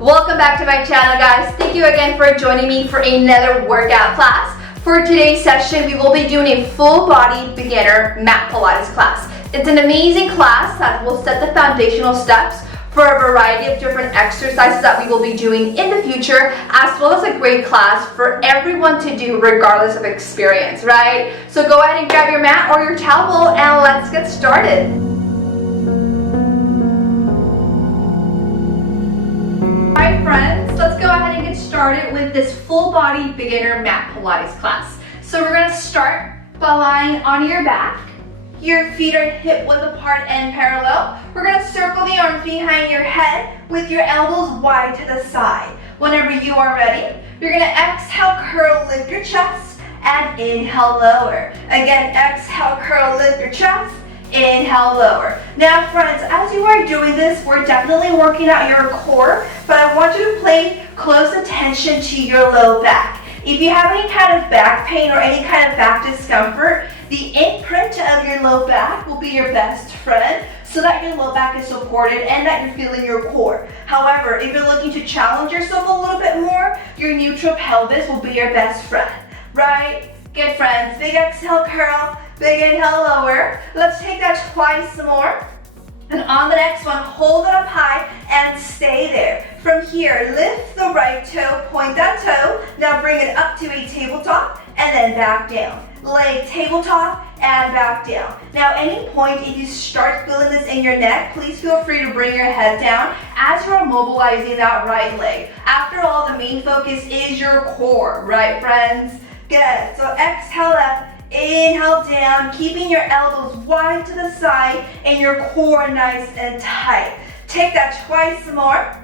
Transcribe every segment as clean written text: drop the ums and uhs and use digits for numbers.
Welcome back to my channel, guys. Thank you again for joining me for another workout class. For today's session, we will be doing a full body beginner mat Pilates class. It's an amazing class that will set the foundational steps for a variety of different exercises that we will be doing in the future, as well as a great class for everyone to do regardless of experience, right? So go ahead and grab your mat or your towel and let's get started. Alright friends, let's go ahead and get started with this full body beginner mat Pilates class. So we're going to start by lying on your back. Your feet are hip width apart and parallel. We're going to circle the arms behind your head with your elbows wide to the side. Whenever you are ready, you're going to exhale, curl, lift your chest, and inhale, lower. Again, exhale, curl, lift your chest, inhale, lower. Now friends, as you are doing this, we're definitely working out your core, but I want you to pay close attention to your low back. If you have any kind of back pain or any kind of back discomfort, the imprint of your low back will be your best friend so that your low back is supported and that you're feeling your core. However, if you're looking to challenge yourself a little bit more, your neutral pelvis will be your best friend, right? Good friends, big exhale, curl, big inhale, lower. Let's take that twice more. And on the next one, hold it up high and stay there. From here, lift the right toe, point that toe. Now bring it up to a tabletop and then back down. Leg tabletop and back down. Now any point if you start feeling this in your neck, please feel free to bring your head down as you're mobilizing that right leg. After all, the main focus is your core, right friends? Good, so exhale up. Inhale down, keeping your elbows wide to the side and your core nice and tight. Take that twice more.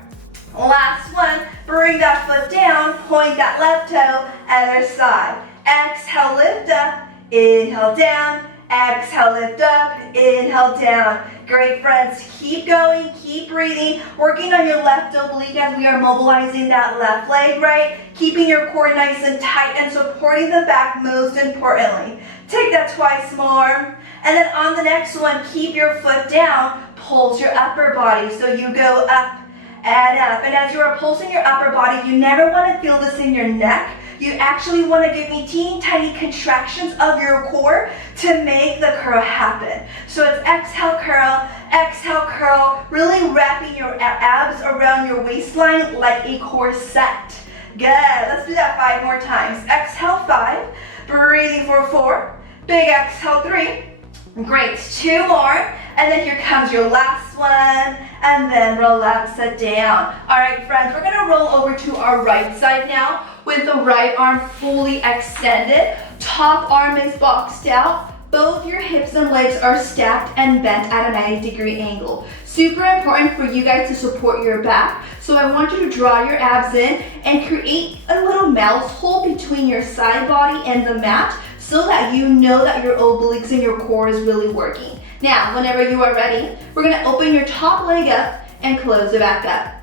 Last one, bring that foot down, point that left toe, other side. Exhale, lift up, inhale down, exhale, lift up, inhale down. Great friends, keep going, keep breathing, working on your left oblique as we are mobilizing that left leg, right? Keeping your core nice and tight and supporting the back most importantly. Take that twice more. And then on the next one, keep your foot down, pulse your upper body so you go up and up. And as you are pulsing your upper body, you never want to feel this in your neck. You actually want to give me teeny tiny contractions of your core to make the curl happen. So it's exhale, curl, really wrapping your abs around your waistline like a corset. Good, let's do that 5 more times. Exhale, 5, breathing for 4, big exhale, 3, great, 2 more, and then here comes your last one, and then relax it down. All right, friends, we're gonna roll over to our right side now with the right arm fully extended. Top arm is boxed out. Both your hips and legs are stacked and bent at a 90-degree angle. Super important for you guys to support your back. So I want you to draw your abs in and create a little mouse hole between your side body and the mat so that you know that your obliques and your core is really working. Now, whenever you are ready, we're gonna open your top leg up and close it back up.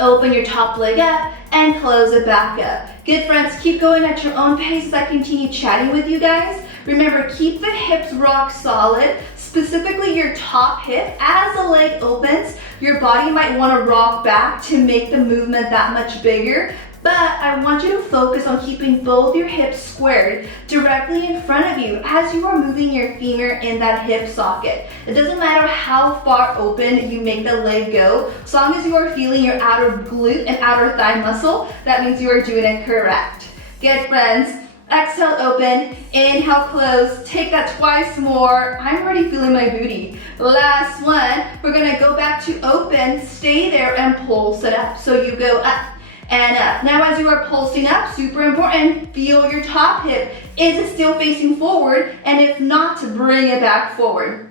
Open your top leg up and close it back up. Good friends, keep going at your own pace as I continue chatting with you guys. Remember, keep the hips rock solid, specifically your top hip. As the leg opens, your body might want to rock back to make the movement that much bigger. But I want you to focus on keeping both your hips squared directly in front of you as you are moving your femur in that hip socket. It doesn't matter how far open you make the leg go, as long as you are feeling your outer glute and outer thigh muscle, that means you are doing it correct. Good friends, exhale, open, inhale, close, take that twice more. I'm already feeling my booty. Last one, we're gonna go back to open, stay there and pulse it up. So you go up and up. Now as you are pulsing up, super important, feel your top hip. Is it still facing forward? And if not, bring it back forward.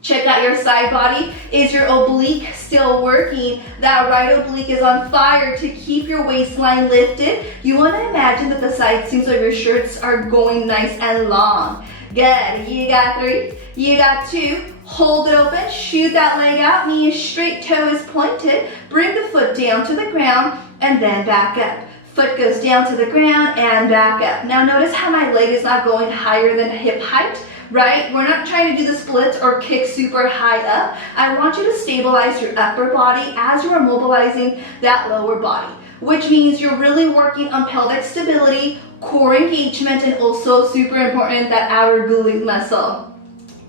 Check out your side body. Is your oblique still working? That right oblique is on fire to keep your waistline lifted. You want to imagine that the side seams of your shirts are going nice and long. Good, you got 3, you got 2. Hold it open, shoot that leg out, knee is straight, toe is pointed. Bring the foot down to the ground and then back up. Foot goes down to the ground and back up. Now notice how my leg is not going higher than hip height. right? We're not trying to do the splits or kick super high up. I want you to stabilize your upper body as you are mobilizing that lower body, which means you're really working on pelvic stability, core engagement, and also super important, that outer glute muscle.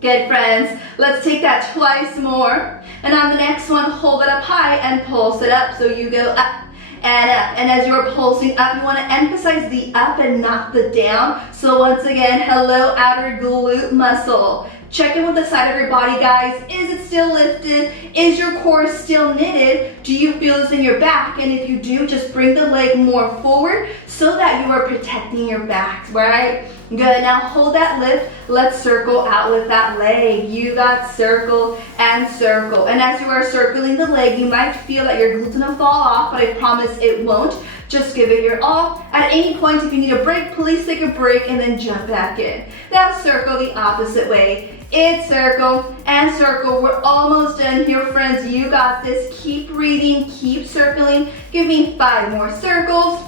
Good, friends. Let's take that twice more. And on the next one, hold it up high and pulse it up. So you go up and up. And as you're pulsing up, you want to emphasize the up and not the down. So once again, hello, outer glute muscle. Check in with the side of your body, guys. Is it still lifted? Is your core still knitted? Do you feel this in your back? And if you do, just bring the leg more forward so that you are protecting your back, right? Good, now hold that lift. Let's circle out with that leg. You got circle and circle. And as you are circling the leg, you might feel that your glute's gonna fall off, but I promise it won't. Just give it your all. At any point, if you need a break, please take a break and then jump back in. Now circle the opposite way. It's circle and circle. We're almost done here, friends. You got this. Keep breathing, keep circling. Give me 5 more circles.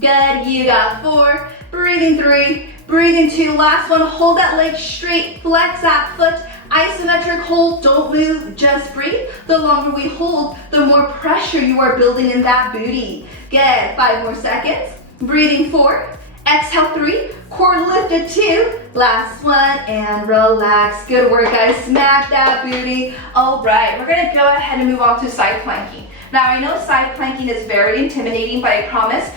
Good, you got 4. Breathing 3, breathing 2. Last one, hold that leg straight, flex that foot. Isometric hold, don't move, just breathe. The longer we hold, the more pressure you are building in that booty. Good, 5 more seconds. Breathing 4, exhale 3, core lifted 2. Last one, and relax. Good work, guys. Smack that booty. All right, we're gonna go ahead and move on to side planking. Now, I know side planking is very intimidating, but I promise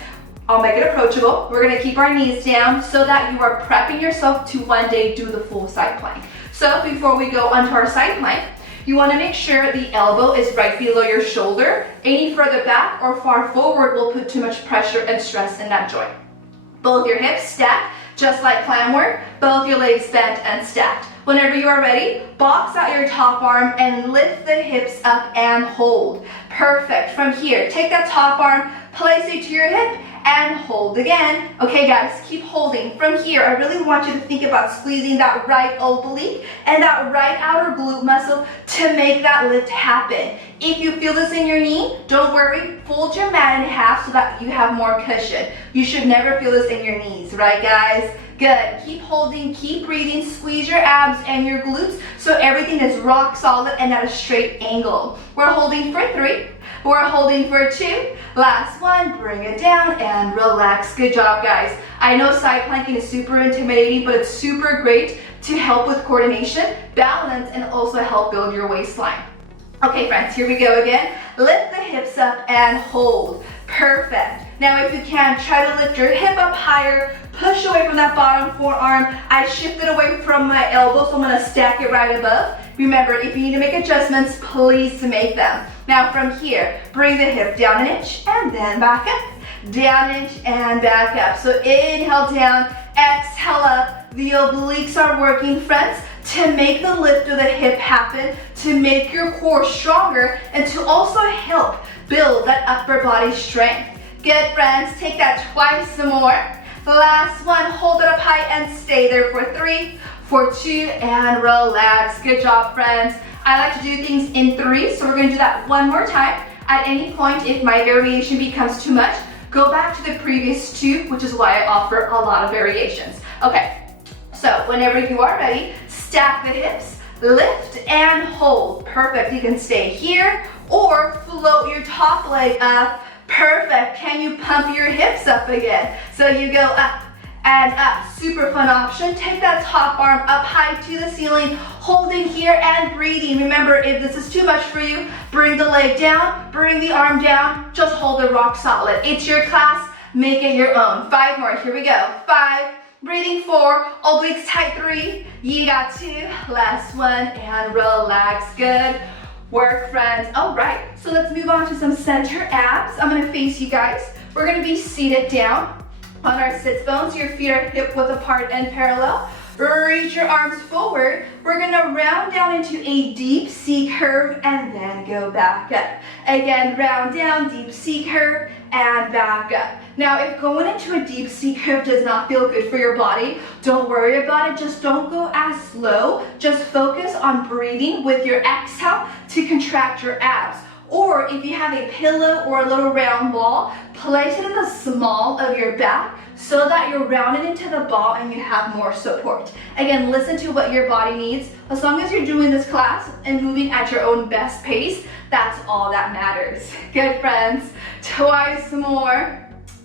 I'll make it approachable. We're gonna keep our knees down so that you are prepping yourself to one day do the full side plank. So before we go onto our side plank, you wanna make sure the elbow is right below your shoulder. Any further back or far forward will put too much pressure and stress in that joint. Both your hips stacked, just like clam work, both your legs bent and stacked. Whenever you are ready, box out your top arm and lift the hips up and hold. Perfect. From here, take that top arm, place it to your hip, and hold again. Okay, guys, keep holding. From here, I really want you to think about squeezing that right oblique and that right outer glute muscle to make that lift happen. If you feel this in your knee, don't worry, fold your mat in half so that you have more cushion. You should never feel this in your knees, right, guys? Good. Keep holding, keep breathing, squeeze your abs and your glutes so everything is rock solid and at a straight angle. We're holding for 3. We're holding for 2. Last one, bring it down and relax. Good job, guys. I know side planking is super intimidating, but it's super great to help with coordination, balance, and also help build your waistline. Okay, friends, here we go again. Lift the hips up and hold. Perfect. Now, if you can, try to lift your hip up higher. Push away from that bottom forearm. I shifted away from my elbow, so I'm gonna stack it right above. Remember, if you need to make adjustments, please make them. Now from here, bring the hip down an inch and then back up. Down an inch and back up. So inhale down, exhale up. The obliques are working, friends, to make the lift of the hip happen, to make your core stronger, and to also help build that upper body strength. Good, friends, take that twice more. Last one, hold it up high and stay there for 3, for 2, and relax. Good job, friends. I like to do things in 3, so we're gonna do that one more time. At any point, if my variation becomes too much, go back to the previous 2, which is why I offer a lot of variations. Okay, so whenever you are ready, stack the hips, lift and hold. Perfect, you can stay here or float your top leg up. Perfect, can you pump your hips up again? So you go up and up, super fun option. Take that top arm up high to the ceiling, holding here and breathing. Remember, if this is too much for you, bring the leg down, bring the arm down, just hold it rock solid. It's your class, make it your own. 5 more, here we go. 5, breathing 4, obliques tight 3, you got 2, last one, and relax, good work, friends. All right, so let's move on to some center abs. I'm gonna face you guys. We're gonna be seated down on our sits bones. Your feet are hip width apart and parallel. Reach your arms forward. We're gonna round down into a deep C curve and then go back up. Again, round down, deep C curve, and back up. Now, if going into a deep C curve does not feel good for your body, don't worry about it. Just don't go as slow. Just focus on breathing with your exhale to contract your abs. Or if you have a pillow or a little round ball, place it in the small of your back so that you're rounded into the ball and you have more support. Again, listen to what your body needs. As long as you're doing this class and moving at your own best pace, that's all that matters. Good, friends. Twice more.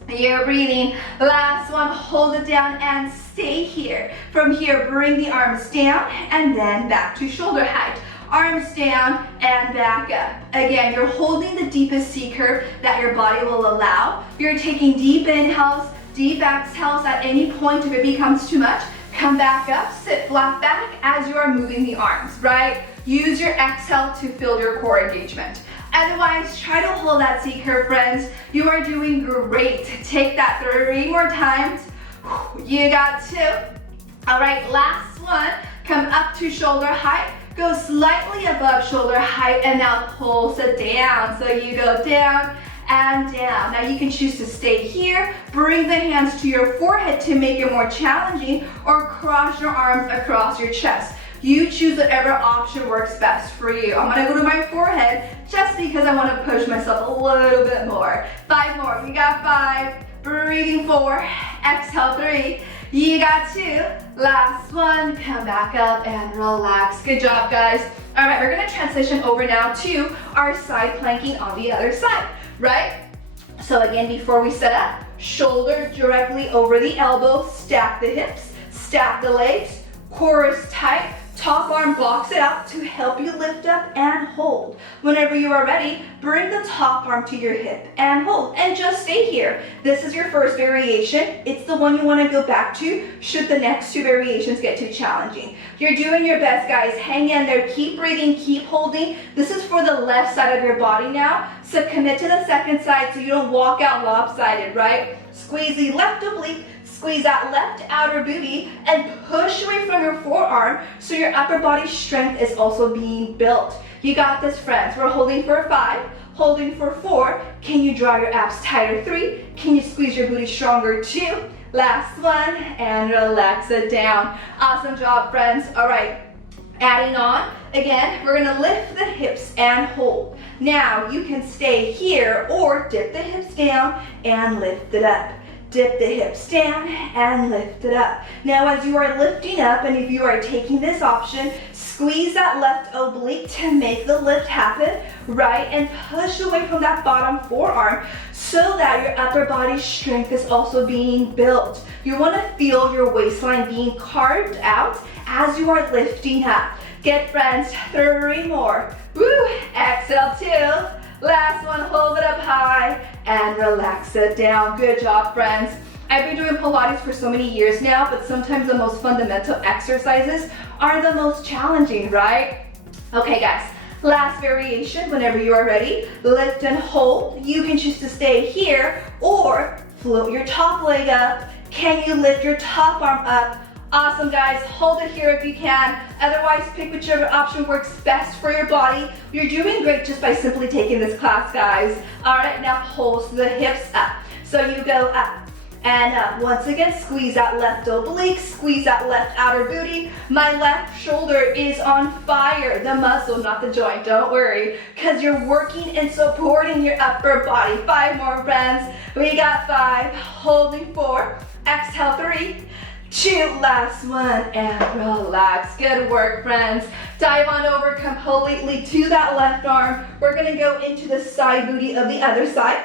You're breathing. Last one, hold it down and stay here. From here, bring the arms down and then back to shoulder height. Arms down and back up. Again, you're holding the deepest C curve that your body will allow. You're taking deep inhales, deep exhales. At any point, if it becomes too much, come back up, sit flat back as you are moving the arms, right? Use your exhale to fill your core engagement. Otherwise, try to hold that C curve, friends. You are doing great. Take that 3 more times. You got 2. All right, last one. Come up to shoulder height. Go slightly above shoulder height and now pulse it down. So you go down and down. Now you can choose to stay here, bring the hands to your forehead to make it more challenging, or cross your arms across your chest. You choose whatever option works best for you. I'm gonna go to my forehead just because I wanna push myself a little bit more. 5 more, you got 5. Breathing 4, exhale 3. You got 2, last one, come back up and relax. Good job, guys. All right, we're gonna transition over now to our side planking on the other side, right? So again, before we set up, shoulder directly over the elbow, stack the hips, stack the legs, core is tight, top arm box it out to help you lift up and hold. Whenever you are ready, bring the top arm to your hip and hold, and just stay here. This is your first variation. It's the one you want to go back to should the next 2 variations get too challenging. You're doing your best, guys. Hang in there, keep breathing, keep holding. This is for the left side of your body now, so commit to the second side so you don't walk out lopsided, right? Squeeze the left oblique, squeeze that left outer booty and push away from your forearm so your upper body strength is also being built. You got this, friends. We're holding for 5, holding for 4. Can you draw your abs tighter? 3. Can you squeeze your booty stronger? 2. Last one, and relax it down. Awesome job, friends. All right, adding on, again, we're gonna lift the hips and hold. Now, you can stay here or dip the hips down and lift it up. Dip the hips down and lift it up. Now as you are lifting up, and if you are taking this option, squeeze that left oblique to make the lift happen, right? And push away from that bottom forearm so that your upper body strength is also being built. You want to feel your waistline being carved out as you are lifting up. Good, friends, 3 more. Woo, exhale 2. Last one, hold it up high and relax it down. Good job, friends. I've been doing Pilates for so many years now, but sometimes the most fundamental exercises are the most challenging, right? Okay, guys, last variation. Whenever you are ready, lift and hold. You can choose to stay here or float your top leg up. Can you lift your top arm up? Awesome, guys. Hold it here if you can. Otherwise, pick whichever option works best for your body. You're doing great just by simply taking this class, guys. All right, now pulse the hips up. So you go up and up. Once again, squeeze that left oblique, squeeze that left outer booty. My left shoulder is on fire. The muscle, not the joint. Don't worry, because you're working and supporting your upper body. 5 more, friends. We got 5. Holding 4. Exhale 3. 2, last one, and relax. Good work, friends. Dive on over completely to that left arm. We're gonna go into the side booty of the other side.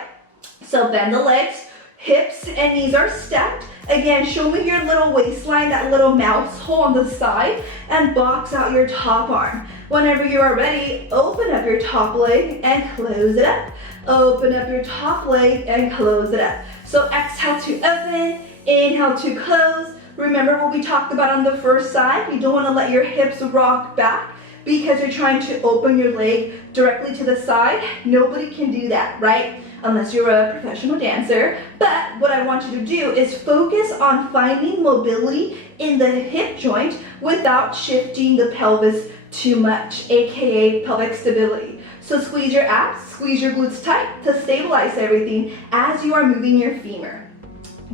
So bend the legs, hips and knees are stacked. Again, show me your little waistline, that little mouse hole on the side, and box out your top arm. Whenever you are ready, open up your top leg and close it up. Open up your top leg and close it up. So exhale to open, inhale to close. Remember what we talked about on the first side? You don't want to let your hips rock back because you're trying to open your leg directly to the side. Nobody can do that, right? Unless you're a professional dancer. But what I want you to do is focus on finding mobility in the hip joint without shifting the pelvis too much, aka pelvic stability. So squeeze your abs, squeeze your glutes tight to stabilize everything as you are moving your femur.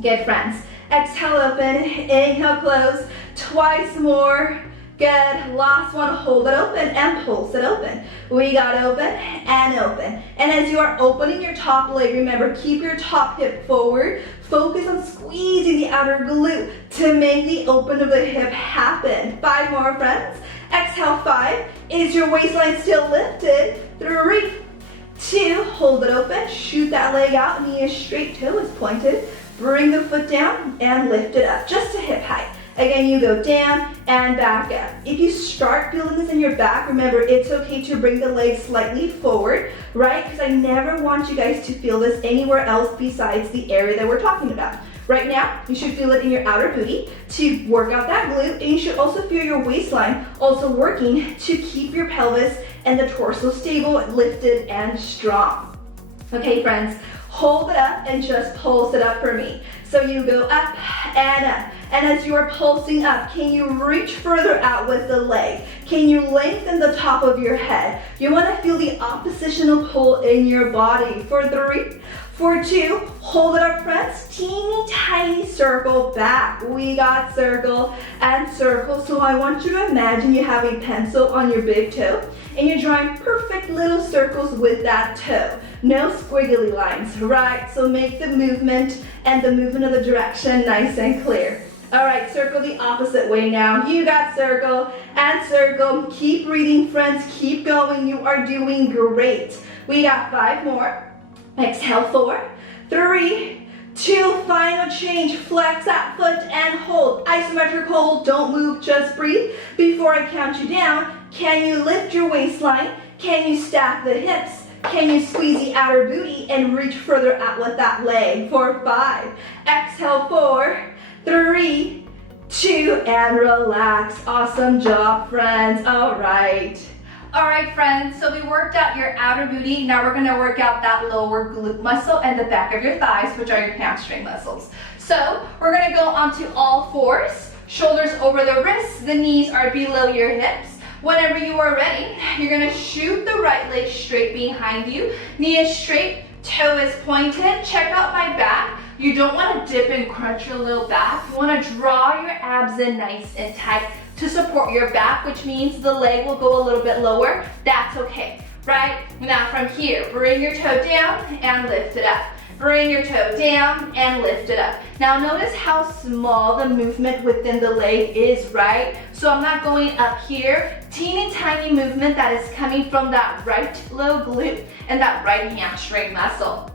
Good, friends. Exhale, open, inhale, close, twice more. Good. Last one, hold it open and pulse it open. We got open and open. And as you are opening your top leg, remember, keep your top hip forward. Focus on squeezing the outer glute to make the open of the hip happen. 5 more, friends. Exhale, 5. Is your waistline still lifted? 3, 2, hold it open. Shoot that leg out, knee is straight, toe is pointed. Bring the foot down and lift it up, just to hip height. Again, you go down and back up. If you start feeling this in your back, remember, it's okay to bring the legs slightly forward, right? Because I never want you guys to feel this anywhere else besides the area that we're talking about. Right now, you should feel it in your outer booty to work out that glute, and you should also feel your waistline also working to keep your pelvis and the torso stable, lifted, and strong. Okay, friends, hold it up and just pulse it up for me. So you go up and up. And as you are pulsing up, can you reach further out with the leg? Can you lengthen the top of your head? You want to feel the oppositional pull in your body. For 3, for 2, hold it up, friends. Teeny tiny circle back. We got circle and circle. So I want you to imagine you have a pencil on your big toe and you're drawing perfect little circles with that toe. No squiggly lines, right? So make the movement and the movement of the direction nice and clear. All right, circle the opposite way now. You got circle and circle. Keep breathing, friends. Keep going. You are doing great. We got 5 more. Exhale, 4, 3, 2, final change. Flex that foot and hold. Isometric hold. Don't move, just breathe. Before I count you down, can you lift your waistline? Can you stack the hips? Can you squeeze the outer booty and reach further out with that leg? For 5. Exhale, 4, 3, 2, and relax. Awesome job, friends. All right. All right, friends, so we worked out your outer booty. Now we're gonna work out that lower glute muscle and the back of your thighs, which are your hamstring muscles. So we're gonna go onto all 4s, shoulders over the wrists, the knees are below your hips. Whenever you are ready, you're gonna shoot the right leg straight behind you. Knee is straight, toe is pointed. Check out my back. You don't want to dip and crunch your little back. You want to draw your abs in nice and tight to support your back, which means the leg will go a little bit lower. That's okay, right? Now from here, bring your toe down and lift it up. Bring your toe down and lift it up. Now notice how small the movement within the leg is, right? So I'm not going up here. Teeny tiny movement that is coming from that right low glute and that right hamstring muscle.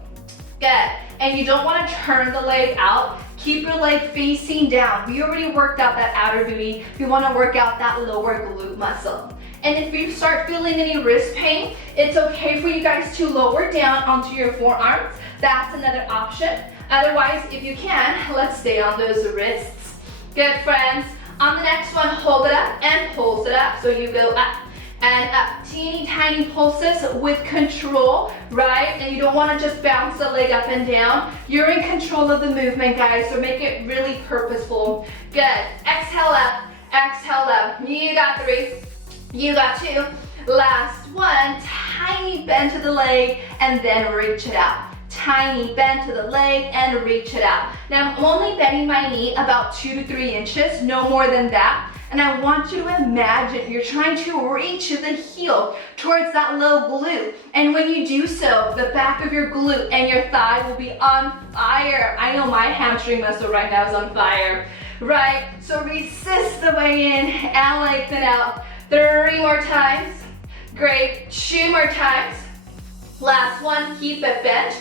Good. And you don't want to turn the leg out. Keep your leg facing down. We already worked out that outer booty. We want to work out that lower glute muscle. And if you start feeling any wrist pain, it's okay for you guys to lower down onto your forearms. That's another option. Otherwise, if you can, let's stay on those wrists. Good, friends. On the next one, hold it up and pulse it up. So you go up and up. Teeny tiny pulses with control, right? And you don't want to just bounce the leg up and down. You're in control of the movement, guys, so make it really purposeful. Good. Exhale up, exhale up. You got 3, you got 2. Last one, tiny bend to the leg and then reach it out. Tiny bend to the leg and reach it out. Now I'm only bending my knee about 2 to 3 inches, no more than that. And I want you to imagine you're trying to reach the heel towards that low glute. And when you do so, the back of your glute and your thigh will be on fire. I know my hamstring muscle right now is on fire, right? So resist the way in and lengthen out. 3 more times. Great. 2 more times. Last one, keep it bent.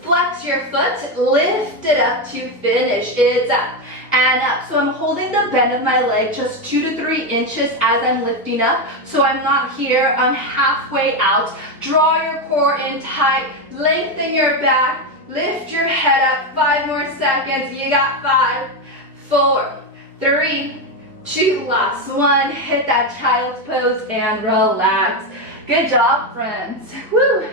Flex your foot, lift it up to finish. It's up and up. So I'm holding the bend of my leg just 2 to 3 inches as I'm lifting up. So I'm not here, I'm halfway out. Draw your core in tight, lengthen your back, lift your head up. 5 more seconds. You got 5, 4, 3, 2, last one. Hit that child's pose and relax. Good job, friends. Woo!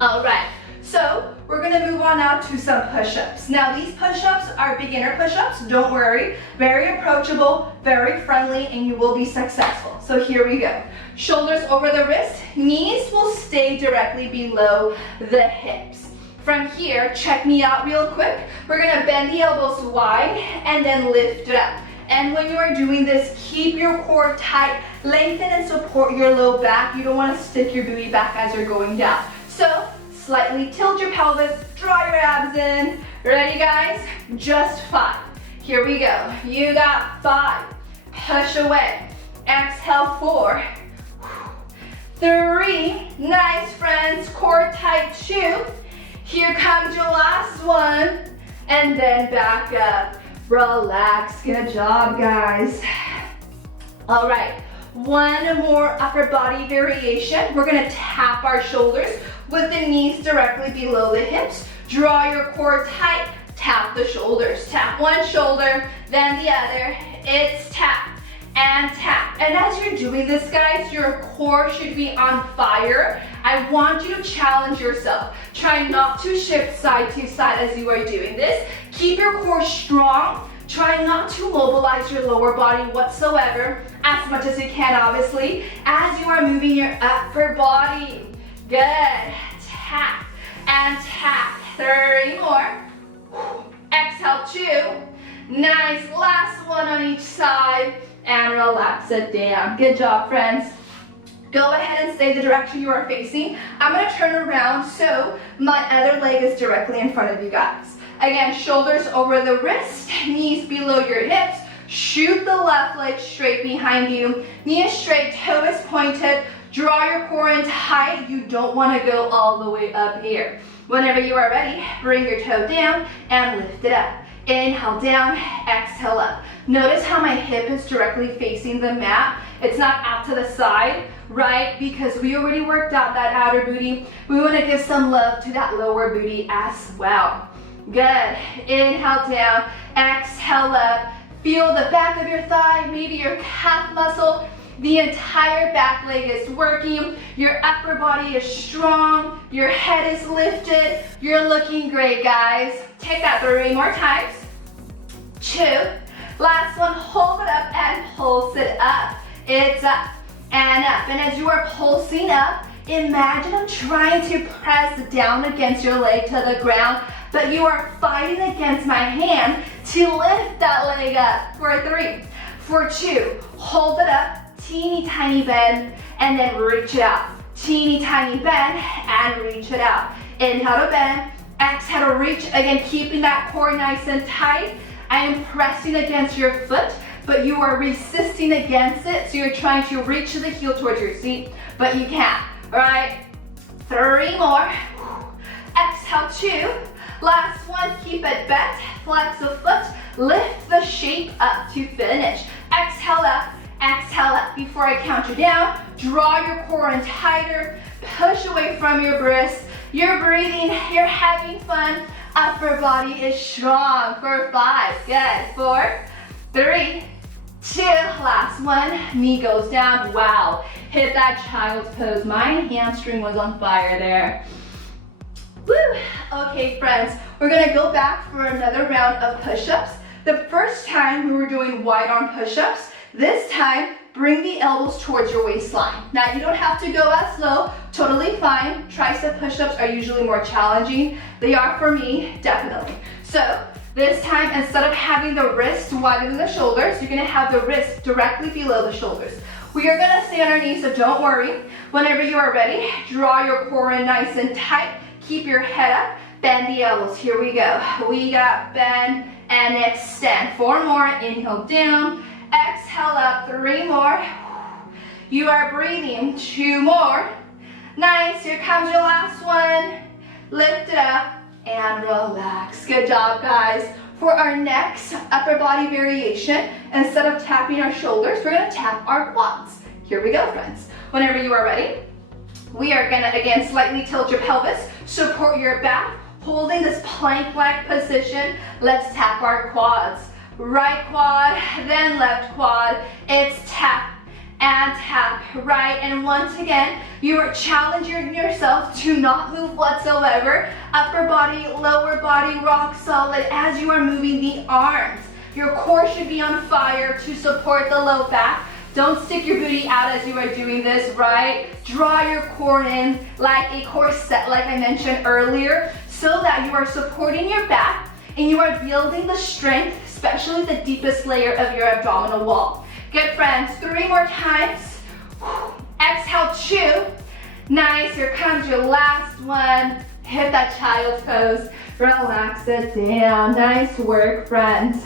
All right. So we're gonna move on now to some push-ups. Now these push-ups are beginner push-ups, don't worry. Very approachable, very friendly, and you will be successful. So here we go. Shoulders over the wrists, knees will stay directly below the hips. From here, check me out real quick. We're gonna bend the elbows wide and then lift it up. And when you are doing this, keep your core tight, lengthen and support your low back. You don't want to stick your booty back as you're going down. So slightly tilt your pelvis, draw your abs in. Ready, guys? Just 5. Here we go. You got 5. Push away. Exhale, 4. 3. Nice, friends. Core tight, 2. Here comes your last one. And then back up. Relax. Good job, guys. All right. One more upper body variation. We're gonna tap our shoulders with the knees directly below the hips. Draw your core tight. Tap the shoulders. Tap one shoulder, then the other. It's tap and tap. And as you're doing this, guys, your core should be on fire. I want you to challenge yourself. Try not to shift side to side as you are doing this. Keep your core strong. Try not to mobilize your lower body whatsoever, as much as you can, obviously, as you are moving your upper body. Good. Tap and tap. 3 more. Exhale, 2. Nice. Last one on each side. And relax it down. Good job, friends. Go ahead and stay the direction you are facing. I'm going to turn around so my other leg is directly in front of you guys. Again, shoulders over the wrist, knees below your hips. Shoot the left leg straight behind you. Knee is straight, toe is pointed. Draw your core in tight. You don't want to go all the way up here. Whenever you are ready, bring your toe down and lift it up. Inhale down, exhale up. Notice how my hip is directly facing the mat. It's not out to the side, right? Because we already worked out that outer booty. We want to give some love to that lower booty as well. Good. Inhale down, exhale up. Feel the back of your thigh, maybe your calf muscle. The entire back leg is working. Your upper body is strong. Your head is lifted. You're looking great, guys. Take that 3 more times. 2. Last one, hold it up and pulse it up. It's up and up. And as you are pulsing up, imagine I'm trying to press down against your leg to the ground, but you are fighting against my hand to lift that leg up. For 3, for 2, hold it up, teeny tiny bend, and then reach it out. Teeny tiny bend and reach it out. Inhale to bend, exhale to reach. Again, keeping that core nice and tight. I am pressing against your foot, but you are resisting against it, so you're trying to reach the heel towards your seat, but you can't. All right, 3 more. Exhale, 2. Last one, keep it bent, flex the foot, lift the shape up to finish. Exhale up, exhale up. Before I count you down, draw your core in tighter, push away from your wrists. You're breathing, you're having fun. Upper body is strong. For 5, good. 4, 3, 2, last one. Knee goes down. Wow, hit that child's pose. My hamstring was on fire there. Woo! Okay, friends, we're gonna go back for another round of push-ups. The first time we were doing wide arm push-ups. This time, bring the elbows towards your waistline. Now, you don't have to go as low, totally fine. Tricep push-ups are usually more challenging. They are for me, definitely. So, this time, instead of having the wrist wider than the shoulders, you're gonna have the wrist directly below the shoulders. We are gonna stay on our knees, so don't worry. Whenever you are ready, draw your core in nice and tight. Keep your head up, bend the elbows. Here we go. We got bend and extend. 4 more, inhale down. Exhale up, 3 more. You are breathing, 2 more. Nice, here comes your last one. Lift it up and relax. Good job, guys. For our next upper body variation, instead of tapping our shoulders, we're gonna tap our quads. Here we go, friends. Whenever you are ready, we are gonna, again, slightly tilt your pelvis, support your back, holding this plank-like position. Let's tap our quads. Right quad, then left quad. It's tap and tap, right? And once again, you are challenging yourself to not move whatsoever. Upper body, lower body, rock solid as you are moving the arms. Your core should be on fire to support the low back. Don't stick your booty out as you are doing this, right? Draw your core in like a corset, like I mentioned earlier, so that you are supporting your back and you are building the strength especially the deepest layer of your abdominal wall. Good, friends. 3 more times. Exhale, 2. Nice. Here comes your last one. Hit that child's pose. Relax it down. Nice work, friends.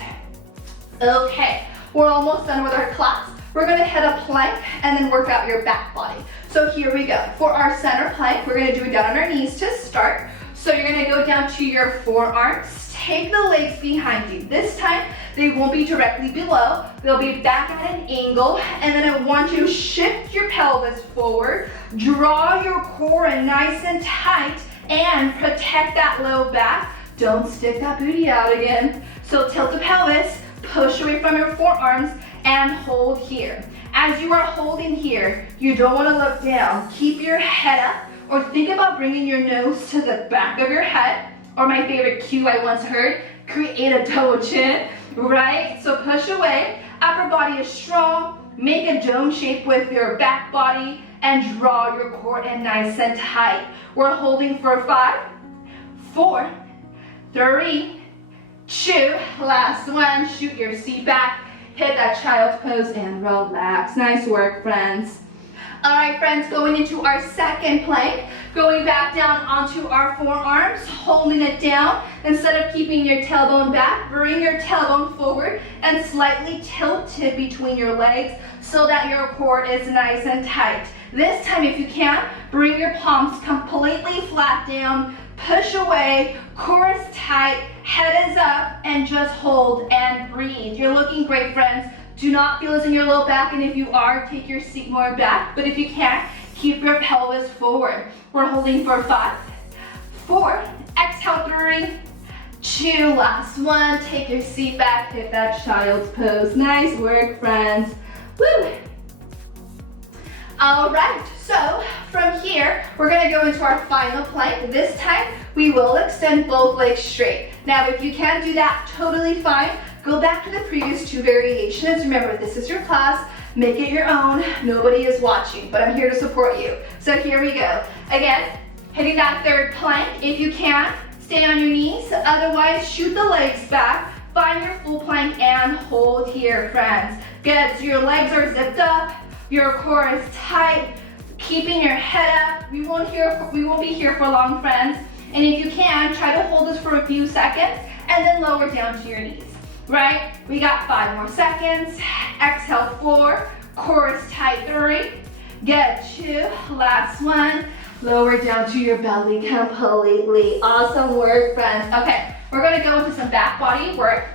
Okay, we're almost done with our class. We're gonna hit a plank and then work out your back body. So here we go. For our center plank, we're gonna do it down on our knees to start. So you're gonna go down to your forearms. Take the legs behind you. This time, they won't be directly below. They'll be back at an angle. And then I want you to shift your pelvis forward. Draw your core in nice and tight and protect that low back. Don't stick that booty out again. So tilt the pelvis, push away from your forearms, and hold here. As you are holding here, you don't want to look down. Keep your head up, or think about bringing your nose to the back of your head. Or my favorite cue I once heard, create a double chin, right? So push away, upper body is strong, make a dome shape with your back body, and draw your core in nice and tight. We're holding for 5, 4, 3, 2, last one, shoot your seat back, hit that child's pose and relax. Nice work, friends. All right, friends, going into our second plank, going back down onto our forearms, holding it down. Instead of keeping your tailbone back, bring your tailbone forward and slightly tilt it between your legs so that your core is nice and tight. This time, if you can, bring your palms completely flat down, push away, core is tight, head is up, and just hold and breathe. You're looking great, friends. Do not feel this in your low back, and if you are, take your seat more back. But if you can't, keep your pelvis forward. We're holding for 5, 4, exhale, 3, 2, last one. Take your seat back, hit that child's pose. Nice work, friends. Woo! All right, so from here, we're gonna go into our final plank. This time, we will extend both legs straight. Now, if you can't do that, totally fine. Go back to the previous 2 variations. Remember, this is your class. Make it your own. Nobody is watching, but I'm here to support you. So here we go. Again, hitting that third plank. If you can, stay on your knees. Otherwise, shoot the legs back. Find your full plank and hold here, friends. Good, so your legs are zipped up. Your core is tight, keeping your head up. We won't be here for long, friends. And if you can, try to hold this for a few seconds and then lower down to your knees, right? We got 5 more seconds. Exhale, 4, core is tight, 3, good, 2, last one. Lower down to your belly completely. Awesome work, friends. Okay, we're gonna go into some back body work.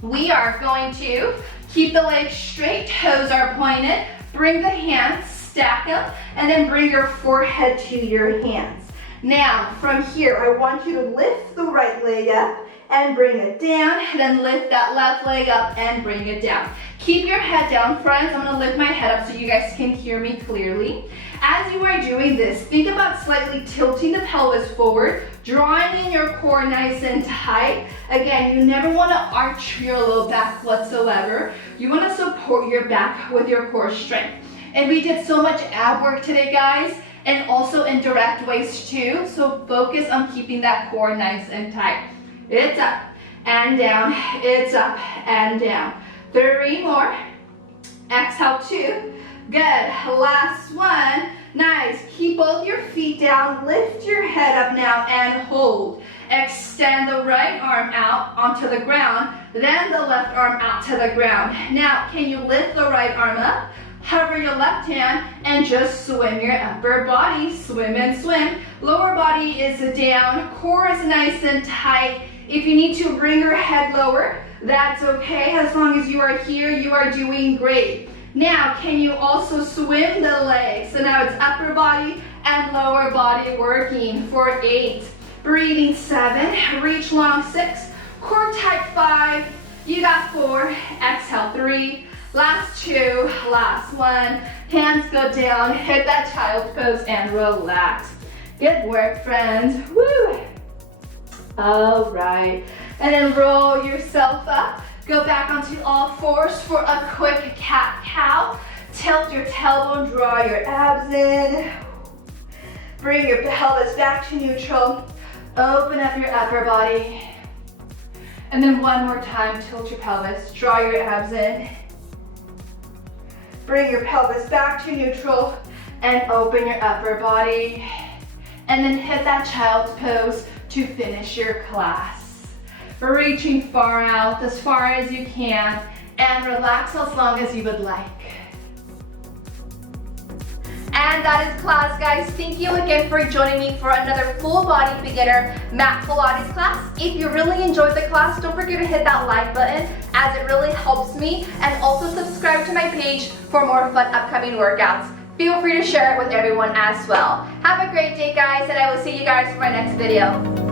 We are going to keep the legs straight, toes are pointed. Bring the hands, stack them, and then bring your forehead to your hands. Now, from here, I want you to lift the right leg up and bring it down, then lift that left leg up and bring it down. Keep your head down, friends. I'm gonna lift my head up so you guys can hear me clearly. As you are doing this, think about slightly tilting the pelvis forward, drawing in your core nice and tight. Again, you never wanna arch your low back whatsoever. You wanna support your back with your core strength. And we did so much ab work today, guys, and also in direct ways too. So focus on keeping that core nice and tight. It's up and down, it's up and down. 3 more. Exhale, 2. Good. Last one. Nice. Keep both your feet down. Lift your head up now and hold. Extend the right arm out onto the ground, then the left arm out to the ground. Now, can you lift the right arm up? Hover your left hand and just swim your upper body. Swim and swim. Lower body is down. Core is nice and tight. If you need to bring your head lower, that's okay. As long as you are here, you are doing great. Now, can you also swim the legs? So now it's upper body and lower body working for 8. Breathing 7, reach long 6, core tight 5, you got 4, exhale 3, last 2, last 1, hands go down, hit that child's pose and relax. Good work, friends. Woo! All right, and then roll yourself up. Go back onto all fours for a quick cat-cow. Tilt your tailbone, draw your abs in. Bring your pelvis back to neutral. Open up your upper body. And then one more time, tilt your pelvis, draw your abs in. Bring your pelvis back to neutral and open your upper body. And then hit that child's pose to finish your class. Reaching far out, as far as you can, and relax as long as you would like. And that is class, guys. Thank you again for joining me for another full body beginner mat Pilates class. If you really enjoyed the class, don't forget to hit that like button as it really helps me, and also subscribe to my page for more fun upcoming workouts. Feel free to share it with everyone as well. Have a great day, guys, and I will see you guys for my next video.